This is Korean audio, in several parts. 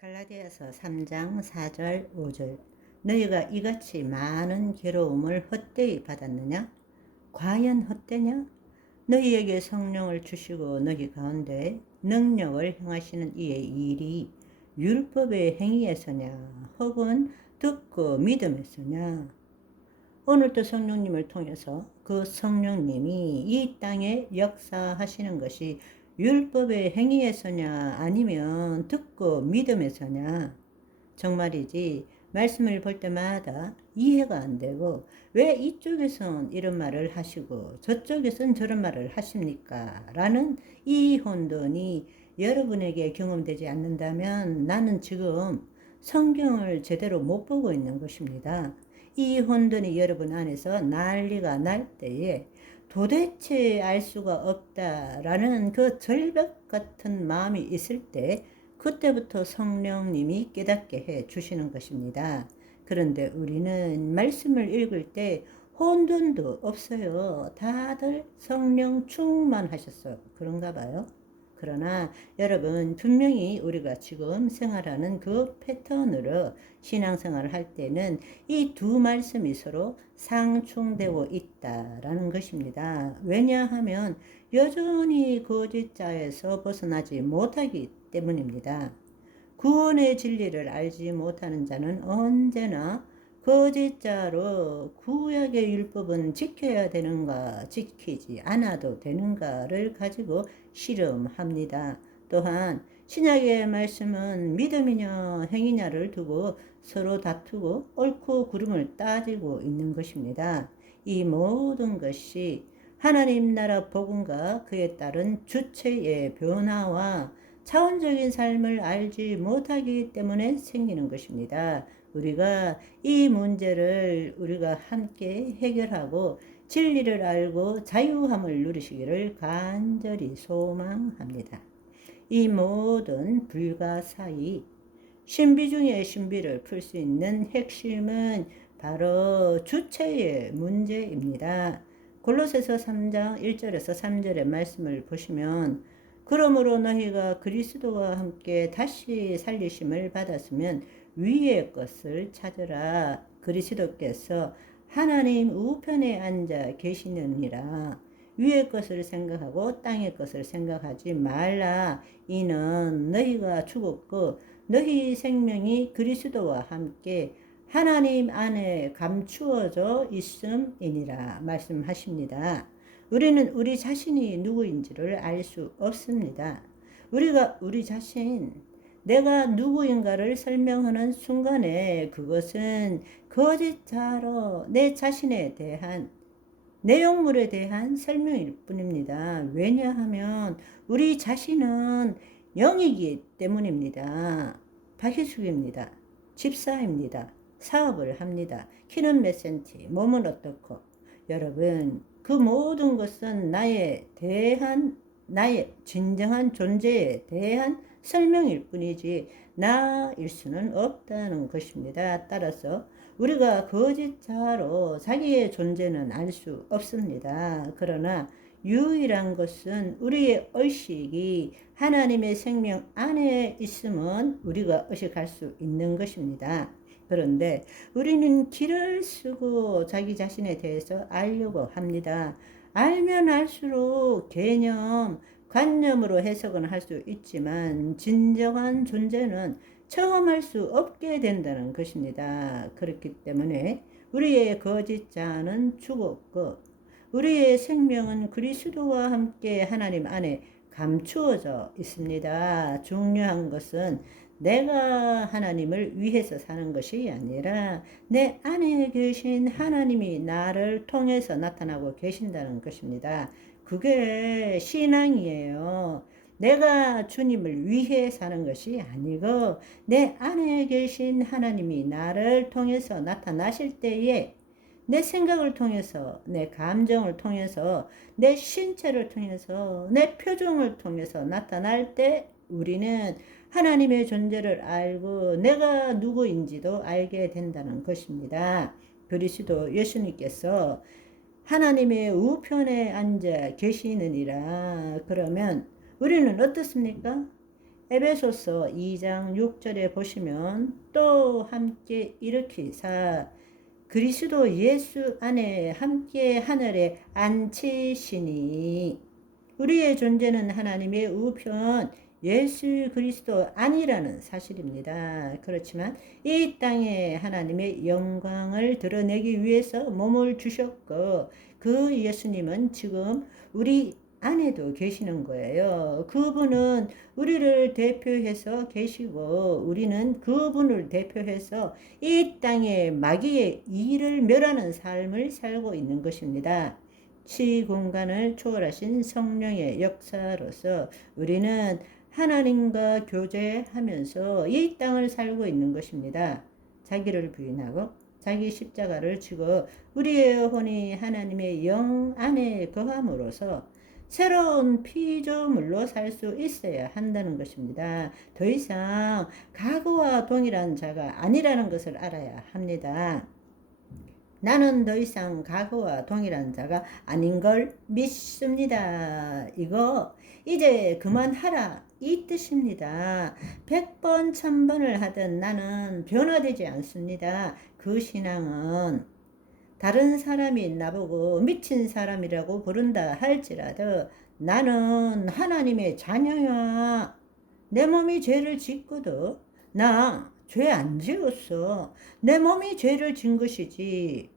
갈라디아서 3장 4절 5절 너희가 이같이 많은 괴로움을 헛되이 받았느냐? 과연 헛되냐? 너희에게 성령을 주시고 너희 가운데 능력을 행하시는 이의 일이 율법의 행위에서냐 혹은 듣고 믿음에서냐? 오늘도 성령님을 통해서 그 성령님이 이 땅에 역사하시는 것이 율법의 행위에서냐 아니면 듣고 믿음에서냐? 정말이지 말씀을 볼 때마다 이해가 안 되고 왜 이쪽에선 이런 말을 하시고 저쪽에선 저런 말을 하십니까? 라는 이 혼돈이 여러분에게 경험되지 않는다면 나는 지금 성경을 제대로 못 보고 있는 것입니다. 이 혼돈이 여러분 안에서 난리가 날 때에 도대체 알 수가 없다라는 그 절벽 같은 마음이 있을 때 그때부터 성령님이 깨닫게 해 주시는 것입니다. 그런데 우리는 말씀을 읽을 때 혼돈도 없어요. 다들 성령 충만하셨어요. 그런가 봐요. 그러나 여러분 분명히 우리가 지금 생활하는 그 패턴으로 신앙생활을 할 때는 이 두 말씀이 서로 상충되고 있다라는 것입니다. 왜냐하면 여전히 거짓자에서 벗어나지 못하기 때문입니다. 구원의 진리를 알지 못하는 자는 언제나 거짓자로 구약의 율법은 지켜야 되는가 지키지 않아도 되는가를 가지고 씨름합니다. 또한 신약의 말씀은 믿음이냐 행위냐를 두고 서로 다투고 옳고 그름을 따지고 있는 것입니다. 이 모든 것이 하나님 나라 복음과 그에 따른 주체의 변화와 차원적인 삶을 알지 못하기 때문에 생기는 것입니다. 우리가 이 문제를 우리가 함께 해결하고 진리를 알고 자유함을 누리시기를 간절히 소망합니다. 이 모든 불가사의 신비 중의 신비를 풀 수 있는 핵심은 바로 주체의 문제입니다. 골로새서 3장 1절에서 3절의 말씀을 보시면 그러므로 너희가 그리스도와 함께 다시 살리심을 받았으면 위의 것을 찾으라. 그리스도께서 하나님 우편에 앉아 계시느니라. 위의 것을 생각하고 땅의 것을 생각하지 말라. 이는 너희가 죽었고 너희 생명이 그리스도와 함께 하나님 안에 감추어져 있음이니라 말씀하십니다. 우리는 우리 자신이 누구인지를 알 수 없습니다. 우리가 우리 자신, 내가 누구인가를 설명하는 순간에 그것은 거짓자로 내 자신에 대한 내용물에 대한 설명일 뿐입니다. 왜냐하면 우리 자신은 영이기 때문입니다. 박희숙입니다. 집사입니다. 사업을 합니다. 키는 몇 센티, 몸은 어떻고. 여러분, 그 모든 것은 나의 진정한 존재에 대한 설명일 뿐이지 나일 수는 없다는 것입니다. 따라서 우리가 거짓자로 자기의 존재는 알 수 없습니다. 그러나 유일한 것은 우리의 의식이 하나님의 생명 안에 있으면 우리가 의식할 수 있는 것입니다. 그런데 우리는 길을 쓰고 자기 자신에 대해서 알려고 합니다. 알면 알수록 개념, 관념으로 해석은 할 수 있지만 진정한 존재는 체험할 수 없게 된다는 것입니다. 그렇기 때문에 우리의 거짓자는 죽었고 우리의 생명은 그리스도와 함께 하나님 안에 감추어져 있습니다. 중요한 것은 내가 하나님을 위해서 사는 것이 아니라 내 안에 계신 하나님이 나를 통해서 나타나고 계신다는 것입니다. 그게 신앙이에요. 내가 주님을 위해 사는 것이 아니고 내 안에 계신 하나님이 나를 통해서 나타나실 때에 내 생각을 통해서, 내 감정을 통해서, 내 신체를 통해서, 내 표정을 통해서 나타날 때 우리는 하나님의 존재를 알고 내가 누구인지도 알게 된다는 것입니다. 그리스도 예수님께서 하나님의 우편에 앉아 계시느니라. 그러면 우리는 어떻습니까? 에베소서 2장 6절에 보시면 또 함께 일으키사 그리스도 예수 안에 함께 하늘에 앉히시니 우리의 존재는 하나님의 우편 예수 그리스도 아니라는 사실입니다. 그렇지만 이 땅에 하나님의 영광을 드러내기 위해서 몸을 주셨고 그 예수님은 지금 우리 안에도 계시는 거예요. 그분은 우리를 대표해서 계시고 우리는 그분을 대표해서 이 땅에 마귀의 일을 멸하는 삶을 살고 있는 것입니다. 시공간을 초월하신 성령의 역사로서 우리는 하나님과 교제하면서 이 땅을 살고 있는 것입니다. 자기를 부인하고 자기 십자가를 지고 우리의 영혼이 하나님의 영 안에 거함으로써 새로운 피조물로 살 수 있어야 한다는 것입니다. 더 이상 과거와 동일한 자가 아니라는 것을 알아야 합니다. 나는 더 이상 과거와 동일한 자가 아닌 걸 믿습니다. 이거 이제 그만하라 이 뜻입니다. 100번 1000번을 하든 나는 변화되지 않습니다. 그 신앙은 다른 사람이 나보고 미친 사람이라고 부른다 할지라도 나는 하나님의 자녀야. 내 몸이 죄를 짓고도 나 죄 안 지었어. 내 몸이 죄를 진 것이지.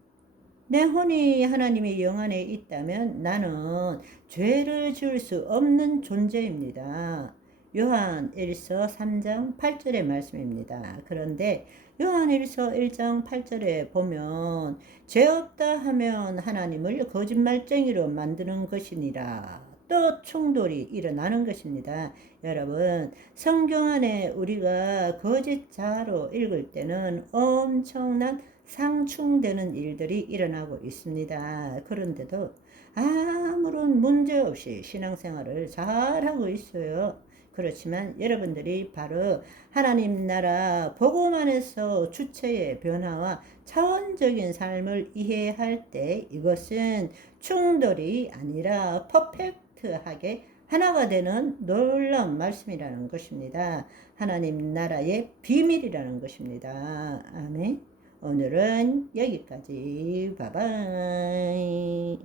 내 혼이 하나님의 영 안에 있다면 나는 죄를 지을 수 없는 존재입니다. 요한 1서 3장 8절의 말씀입니다. 그런데 요한 1서 1장 8절에 보면 죄 없다 하면 하나님을 거짓말쟁이로 만드는 것이니라. 또 충돌이 일어나는 것입니다. 여러분, 성경 안에 우리가 거짓자로 읽을 때는 엄청난 상충되는 일들이 일어나고 있습니다. 그런데도 아무런 문제 없이 신앙생활을 잘하고 있어요. 그렇지만 여러분들이 바로 하나님 나라 복음 안에서 주체의 변화와 차원적인 삶을 이해할 때 이것은 충돌이 아니라 퍼펙트하게 하나가 되는 놀라운 말씀이라는 것입니다. 하나님 나라의 비밀이라는 것입니다. 아멘. 오늘은 여기까지. 바이바이.